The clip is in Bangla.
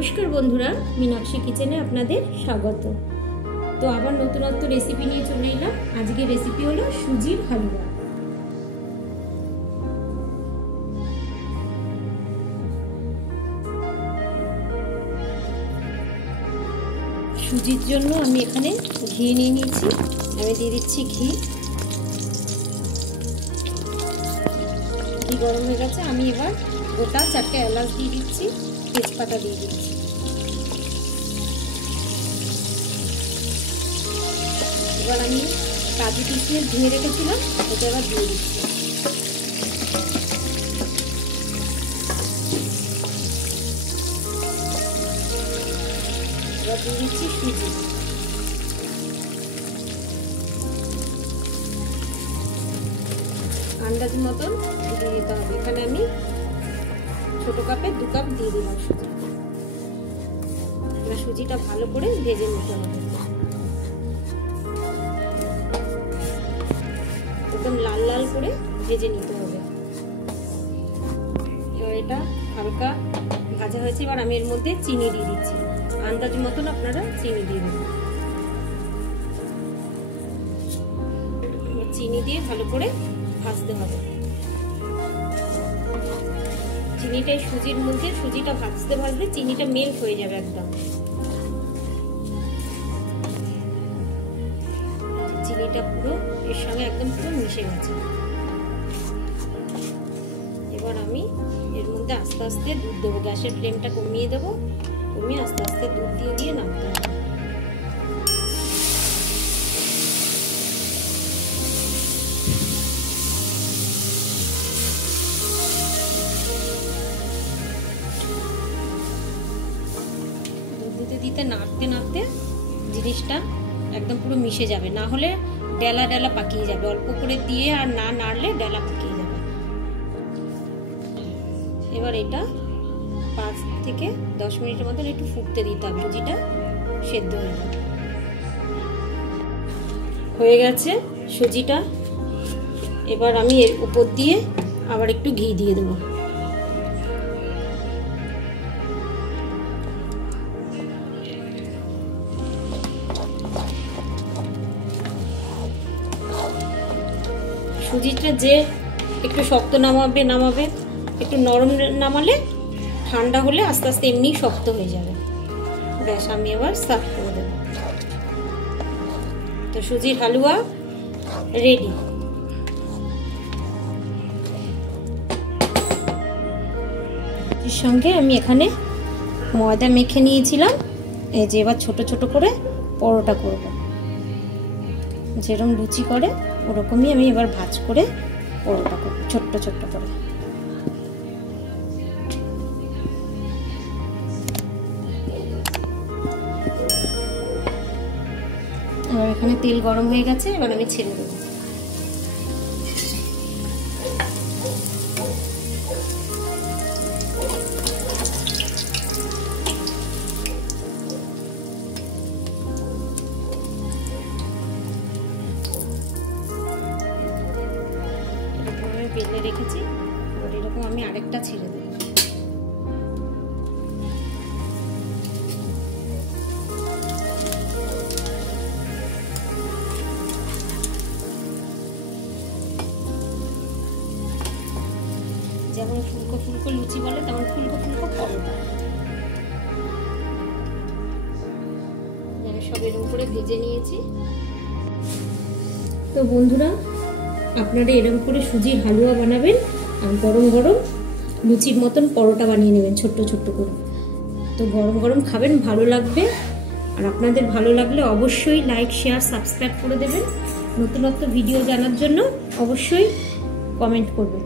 নমস্কার বন্ধুরা, মীনাক্ষী কিচেনে আপনাদের স্বাগত। তো আবার নতুনত্ব রেসিপি নিয়ে চলে এলাম। আজকে রেসিপি হলো সুজির হালুয়া। সুজির জন্য আমি এখানে ঘি নিয়ে নিয়েছি। আমি দিয়ে দিচ্ছি ঘি গরম হয়ে গেছে। আমি এবার গোটা 4টে এলাচ দিয়ে দিচ্ছি, তেজপাতা দিয়ে দিচ্ছি। এবার আমি কাজু কিশমিশ ধুয়ে রেখেছিলাম, এটা এবার দিয়ে দিচ্ছি। এবার দিয়ে দিচ্ছি সুজি। আন্দাজ মতন দিয়ে দিতে হবে। এখানে আমি ছোট কাপে 2 কাপ দিয়ে দিলাম সুজি। এবার সুজিটা ভালো করে ভেজে নিতে হবে, একদম লাল লাল করে ভেজে নিতে হবে। এবার এটা হালকা ভাজা হয়েছে। এবার আমি এর মধ্যে চিনি দিয়ে দিচ্ছি। আন্দাজ মতন আপনারা চিনি দিয়ে দেবেন। চিনি দিয়ে ভালো করে ভাজতে হবে। চিনিটা সুজির মধ্যে, সুজিটা ভাজতে ভাজতে চিনিটা মেল্ট হয়ে যাবে একদম। চিনিটা পুরো এর সঙ্গে একদম পুরো মিশে গেছে। এবার আমি এর মধ্যে আস্তে আস্তে দুধ দেবো। গ্যাসের ফ্লেমটা কমিয়ে দেবো, কমিয়ে আস্তে আস্তে দুধ দিয়ে দিয়ে নামতে হবে। দিতে নাড়তে নাড়তে জিনিসটা একদম পুরো মিশে যাবে, না হলে ডেলা ডেলা পাকিয়ে যাবে। অল্প করে দিয়ে আর না নাড়লে ডেলা পাকিয়ে যাবে। এবার এটা 5 থেকে 10 মিনিটের মতন একটু ফুটতে দিতে হবে, সুজিটা সেদ্ধ হয়ে যাবে। হয়ে গেছে সুজিটা। এবার আমি এর উপর দিয়ে আবার একটু ঘি দিয়ে দেবো। সুজিটা যে একটু শক্ত নামাবে, একটু নরম নামালে ঠান্ডা হলে আস্তে আস্তে এমনি শক্ত হয়ে যাবে। ব্যাস, আমি এবার সার্ভ করে দেব। তো সুজির হালুয়া রেডি। এর সঙ্গে আমি এখানে ময়দা মেখে নিয়েছিলাম। এই যে এবার ছোট ছোট করে পরোটা করব। যেরকম লুচি করে ওরকমই আমি এবার ভাঁজ করে পরোটা করব, ছোট্ট ছোট্ট করে। এবার এখানে তেল গরম হয়ে গেছে, এবার আমি ছেড়ে দেবো। বেলে রেখেছি, এবার এরকম আমি আরেকটা ছেড়ে দেব। যেমন ফুলকো ফুলকো লুচি বলে তেমন ফুলকো ফুলকো পরোটা। আমি সব এরকম করে ভেজে নিয়েছি। তো বন্ধুরা, আপনারা এরকম করে সুজির হালুয়া বানাবেন আর গরম গরম লুচির মতন পরোটা বানিয়ে নেবেন ছোট্ট ছোট্ট করে। তো গরম গরম খাবেন, ভালো লাগবে। আর আপনাদের ভালো লাগলে অবশ্যই লাইক, শেয়ার, সাবস্ক্রাইব করে দেবেন। নতুনত্ব ভিডিও জানার জন্য অবশ্যই কমেন্ট করবেন।